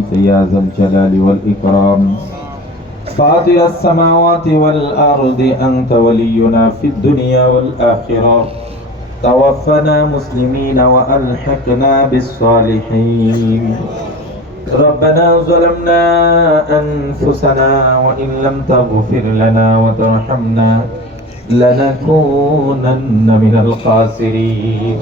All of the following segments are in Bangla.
عليك يا ذا الجلال والإكرام. فاطر السماوات والأرض أنت ولينا في الدنيا والآخرة. توفنا مسلمين وألحقنا بالصالحين. ربنا ظلمنا أنفسنا وإن لم تغفر لنا وترحمنا لنكونن من الخاسرين.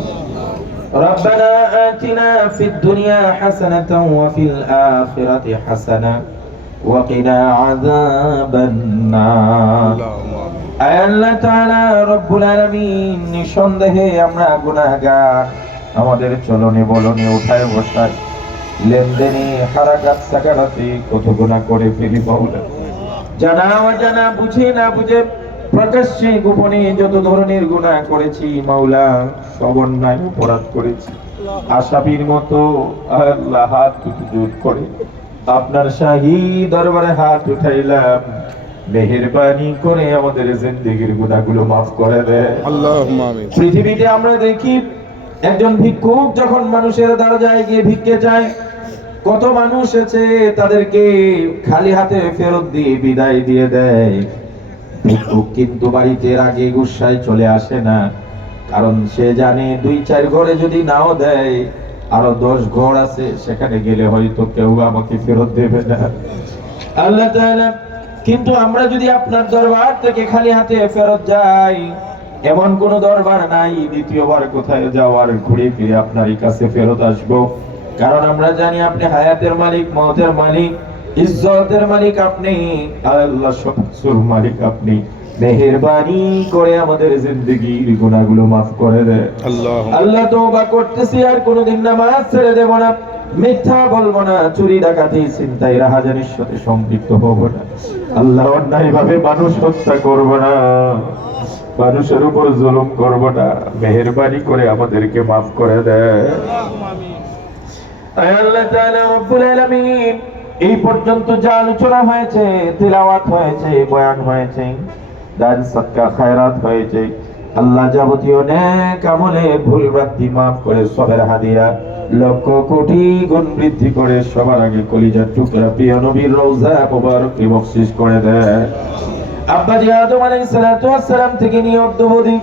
ربنا آتنا في الدنيا حسنة وفي الآخرة حسنة وقنا عذاب النار আয় আল্লাহ তাআলা রব্বুল আলামিন নিঃসন্দেহে আমরা গুনাহগার আমাদের চলনে বলনে উঠায় বসায় লেনদেনে হারাকাত সাকারাতে কত গুনাহ করে ফেলি বাউলা জানা অজানা বুঝে না বুঝে প্রকাশ্যে গোপনে যত ধরনের গুণা করেছি মাওলা সব অন্যায় অপরাধ করেছি। আশাপির মতো আল্লাহ হাত জোর করে আপনার শাহী দরবারে হাত উঠাইলাম। মেহরবানি করে আমাদের জিন্দিগির গুণাগুলো মাফ করে দেয় পৃথিবীতে আমরা দেখি একজন ভিক্ষুক যখন মানুষের দরজায় গিয়ে ভিক্ষে যায় কত মানুষ আছে তাদেরকে খালি হাতে ফেরত দিয়ে বিদায় দিয়ে দেয়। ভিক্ষুক কিন্তু বাড়িতে আগে গুসায় চলে আসে না। কারণ সে জানে দুই চার ঘরে যদি নাও দেয়, আরও দশ ঘর আছে, সেখানে গেলে হয়তো কেউ আমাকে ফেরত দেবে না। আল্লাহ কিন্তু আমরা যদি আপনার দরবার থেকে খালি হাতে ফেরত যাই, এমন কোন দরবার নাই, দ্বিতীয়বার কোথায় যাওয়ার ঘুরে ফিরে আপনারই কাছে ফেরত আসব। কারণ আমরা জানি আপনি হায়াতের মালিক, মৌতের মালিক। ইজ্জতের মালিক আপনি আল্লাহ সবকিছুর মালিক আপনি। মেহরবানি করে আমাদের জিন্দগির গুনাহগুলো মাফ করে দে আল্লাহ আল্লাহ তওবা করতেছি আর কোনোদিন নামাজ ছেড়ে দেব না। মিথ্যা বলব না চুরি ডাকাতি চিন্তাই রাহাজানির সাথে সম্পৃক্ত হব না। আল্লাহ অন্যায় ভাবে মানুষ হত্যা করব না। মানুষের উপর জুলুম করব না। মেহরবানি করে আমাদেরকে মাফ করে দেয়। আল্লাহ তাআলা রব্বুল আলামিন এই পর্যন্ত যা আলোচনা হয়েছে, তিলাওয়াত হয়েছে, বয়ান হয়েছে, দান সদকা, খায়রাত হয়েছে, আল্লাহ যাবতীয় নেক আমলে ভুল ভ্রান্তি মাফ করে সবের হাদিয়া, লক্ষ কোটি গুণ বৃদ্ধি করে সবার আগে কলিজার টুকরা প্রিয় নবীর রওজা মুবারককে বকশিশ করে দেয় আব্বা জি আদম আলাইহিস সালাতু ওয়াস সালাম থেকে নিয়ে অদ্যবধি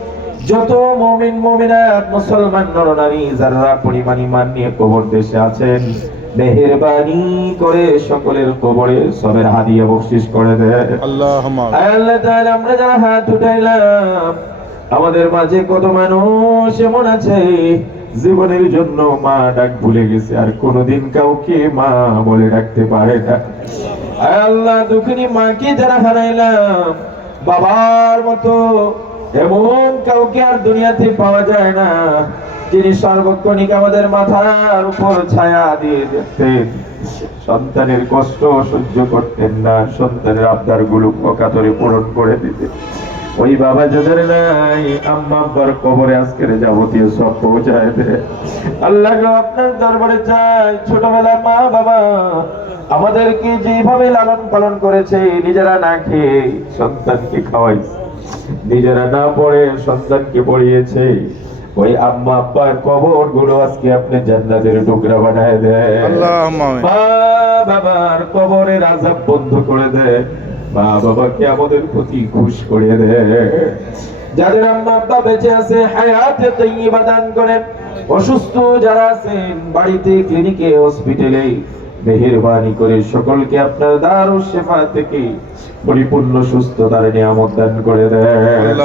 যত মুমিন, মুমিনাত, মুসলমান, নরনারী, যারা পরিমাণ ইমান নিয়ে কবর দেশে আছেন মেহেরবানি করে সকলের কবরে সবের করে আমাদের মাঝে কত মানুষ এমন আছে জীবনের জন্য মা ডাক ভুলে গেছে আর কোনোদিন কাউকে মা বলে ডাকতে পারে না। আল্লাহ দুঃখিনী মাকে যারা হারাইলাম বাবার মতো এমন কাউকে আর দুনিয়াতে পাওয়া যায় না। যিনি সার্বক্ষণিক আমাদের মাথার উপর ছায়া দিয়ে দেখতেন সন্তানের কষ্ট সহ্য করতেন না, সন্তানের আবদারগুলো অকাতরে পূরণ করে দিতেন। ওই বাবা যাদের নাই, আম্মা কবরে আজকের যাবতীয় সব পৌঁছায় দে আল্লাহ আপনার দরবারে চাই, ছোটবেলা মা বাবা আমাদেরকে যেভাবে লালন পালন করেছে, নিজেরা না খেয়ে সন্তানকে খাওয়াইছে। নিজেরা না পড়ে সন্তানকে পড়িয়েছে। ওই আম্মা আব্বার কবরগুলো আজকে আপনি জান্নাতের টুকরা বানায় দেয় মা বাবার কবরের আজাব বন্ধ করে দেয় মা বাবাকে আমাদের প্রতি খুশ করে দেয় যাদের আম্মা আব্বা বেঁচে আছে হায়াতে তৈরি বাদান করেন। অসুস্থ যারা আছেন বাড়িতে ক্লিনিকে হসপিটালে মেহেরবানি করে সকলকে আপনার দার ও শেফা থেকে পরিপূর্ণ সুস্থতার নিয়ামত দান করে দেন।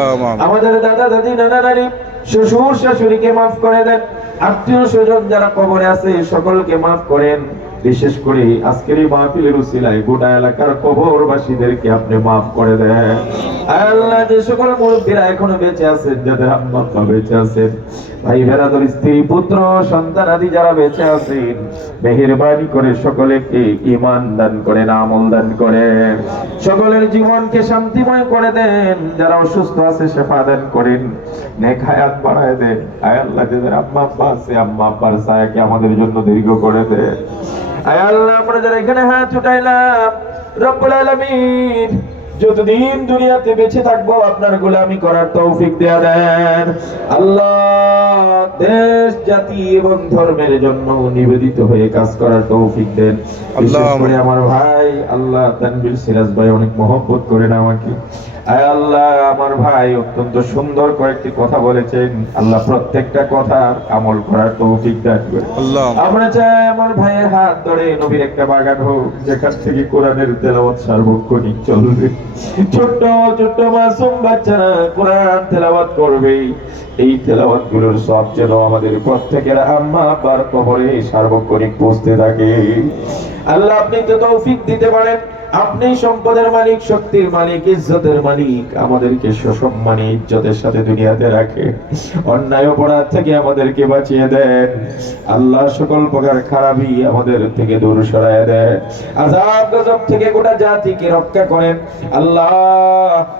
আমাদের দাদা দাদি নানা নারী শ্বশুর শাশুড়িকে মাফ করে দেন। আত্মীয় স্বজন যারা কবরে আছে সকলকে মাফ করেন। বিশেষ করে আজকের এই মাহফিলের উসিলায় গোটা এলাকার কবরবাসীদেরকে আপনি মাফ করে দেন। আল্লাহ যে সকল মুরব্বীরা এখনও বেঁচে আছেন, যাদের আম্মা বেঁচে আছেন ভাই ভেরাদর স্ত্রী, পুত্র, সন্তান আদি যারা বেঁচে আছেন, মেহেরবানি করে সকলেকে ইমান দান করেন আমল দান করেন সকলের জীবনকে শান্তিময় করে দেন, যারা অসুস্থ আছে শেফা দান করেন, নেক হায়াত বাড়ায় দেন। আয় আল্লাহ, যাদের আম্মা আব্বা আছে, আম্মা আব্বার ছায়াকে আমাদের জন্য দীর্ঘ করে দেন। আয় আল্লাহ আমরা এখানে হাত উঠাইলাম রব্বুল আলামিন যতদিন দুনিয়াতে বেঁচে থাকব আপনার গোলামি করার তৌফিক দেয়া দেন। আল্লাহ দেশ জাতি এবং ধর্মের জন্য নিবেদিত হয়ে কাজ করার তৌফিক দেন। বিশেষ আল্লাহ। করে আমার ভাই আল্লাহ তানবির সিরাজ ভাই অনেক মহব্বত করেন আমাকে। আল্লাহ আমার ভাই অত্যন্ত সুন্দর কয়েকটি কথা বলেছেন। আল্লাহ প্রত্যেকটা কথা আমল করার তৌফিক দান করে। আমরা চাই আমার ভাইয়ের হাত ধরে নবীর একটা বাগান হোক যেখান থেকে কোরআনের তেলাওয়াত সার্বক্ষণিক চলবে। ছোট্ট ছোট্ট মাসুম বাচ্চারা কোরআন তেলাওয়াত করবে। এই তেলাওয়াতগুলোর সব যেন আমাদের প্রত্যেকের আম্মা আব্বার কবরে সার্বক্ষণিক পৌঁছতে থাকে। আল্লাহ আপনি তো তৌফিক দিতে পারেন। আপনি সম্পদের মালিক, শক্তির মালিক, ইজ্জতের মালিক। আমাদেরকে সসম্মানে ইজ্জতের সাথে দুনিয়াতে রাখে। অন্যায় অপরাধ থেকে আমাদেরকে বাঁচিয়ে দেন। আল্লাহ সকল প্রকার খারাপই আমাদের থেকে দূর সরায় দেন। আজাব গজব থেকে গোটা জাতিকে রক্ষা করেন। আল্লাহ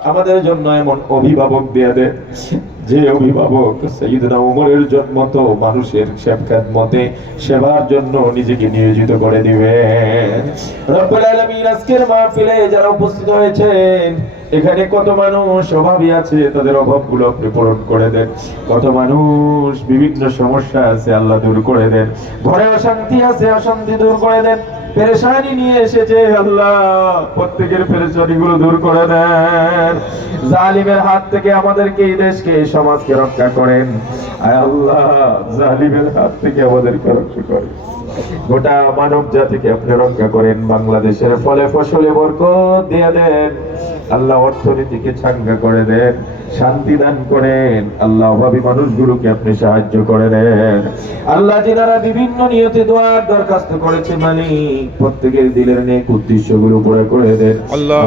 আমাদের জন্য এমন অভিভাবক দিয়ে দেন। যে অভিভাবক সৈয়দনা উমরের জন্ম তো মানুষের সেবকাত মতে সেবার জন্য নিজেকে নিয়োজিত করে দিবেন। রব্বুল আলামিন আজকের মাহফিলে যারা উপস্থিত হয়েছেন, এখানে কত মানুষ অভাবী আছে তাদের অভাবগুলো আপনি পূরণ করে দেন। কত মানুষ বিভিন্ন সমস্যা আছে আল্লাহ দূর করে দেন। ঘরে অশান্তি আছে, অশান্তি দূর করে দেন। পেরেশানি নিয়ে এসেছে আল্লাহ। প্রত্যেকের পেরেশানি গুলো দূর করে দেন। জালিমের হাত থেকে আমাদেরকে এই দেশকে, এই সমাজকে রক্ষা করেন। আল্লাহ, জালিমের হাত থেকে আমাদেরকে রক্ষা করেন। গোটা মানব জাতিকে আপনি রক্ষা করেন। বাংলাদেশের ফলে ফসলে বরকত দিয়ে দেন। আল্লাহ অর্থনীতিকে চাঙ্গা করে দেন। শান্তি দান করেন। আল্লাহ অভাবী মানুষগুলোকে আপনি সাহায্য করে দেন। আল্লাহ যিনারা বিভিন্ন নিয়তে দোয়ার দরখাস্ত করেছে মালিক প্রত্যেকের দিলের নেক উদ্দেশ্যগুলো পুরো করে দেন।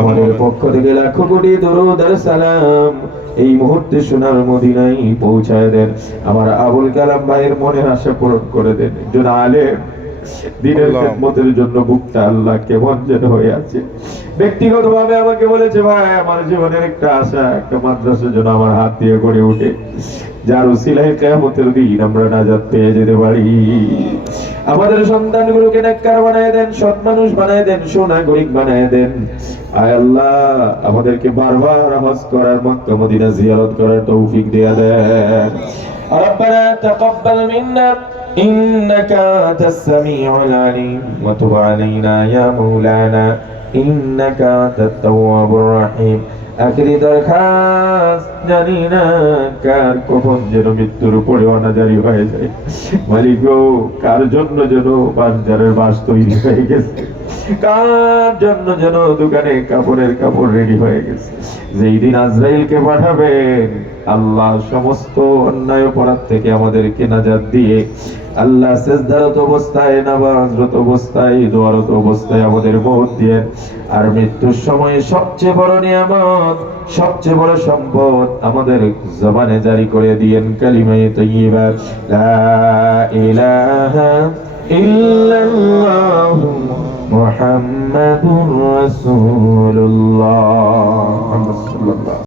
আমাদের পক্ষ থেকে লাখো কোটি দরুদ আর সালাম এই মুহূর্তে সোনার মদিনায় পৌঁছায় দেন। আমার আবুল কালাম ভাইয়ের মনের আশা পূরণ করে দেন। একজন আলেম দিনের আল্লাহ। খেদমতের জন্য বুকটা আল্লাহ কেমন যেন হয়ে আছে ব্যক্তিগত ভাবে আমাকে বলেছে ভাই আমার জীবনের একটা আশা একটা মাদ্রাসা যেন আমার হাত দিয়ে গড়ে উঠে যার উসিলায় কেমতের দিন আমরা নাজাত পেয়ে যেতে পারি আমাদের সন্তানগুলোকে নেককার বানায় দেন সৎ মানুষ বানায় দেন সোনাগরিক বানায় দেন আয় আল্লাহ আমাদেরকে বারবার হজ করার মক্কা মদিনা জিয়ারত করার তৌফিক দেয়া দেন ربنا تقبل منا إنك أنت السميع العليم وتب علينا يا مولانا إنك أنت التواب الرحيم আখেরি দরখাস্ত জানি না কার কখন যেন মৃত্যুর উপরে অনাজারি হয়ে যায় মালিক গো, কার জন্য যেন বাজারের বাস তৈরি হয়ে গেছে কার জন্য যেন দোকানে কাপড়ের কাপড় রেডি হয়ে গেছে যেই দিন আজরাইলকে পাঠাবেন আল্লাহ সমস্ত অন্যায় অপরাধ থেকে আমাদেরকে নাজাত দিয়ে আল্লাহ সেজদারত অবস্থায়, নামাজরত অবস্থায়, দোয়ারত অবস্থায় আমাদের মত দিয়ে আর মৃত্যুর সময় সবচেয়ে বড় নিয়ামত, সবচেয়ে বড় সম্পদ আমাদের জবানে জারি করে দিয়েন কালিমায়ে তৈয়বা, লা ইলাহা ইল্লাল্লাহ মুহাম্মাদুর রাসূলুল্লাহ।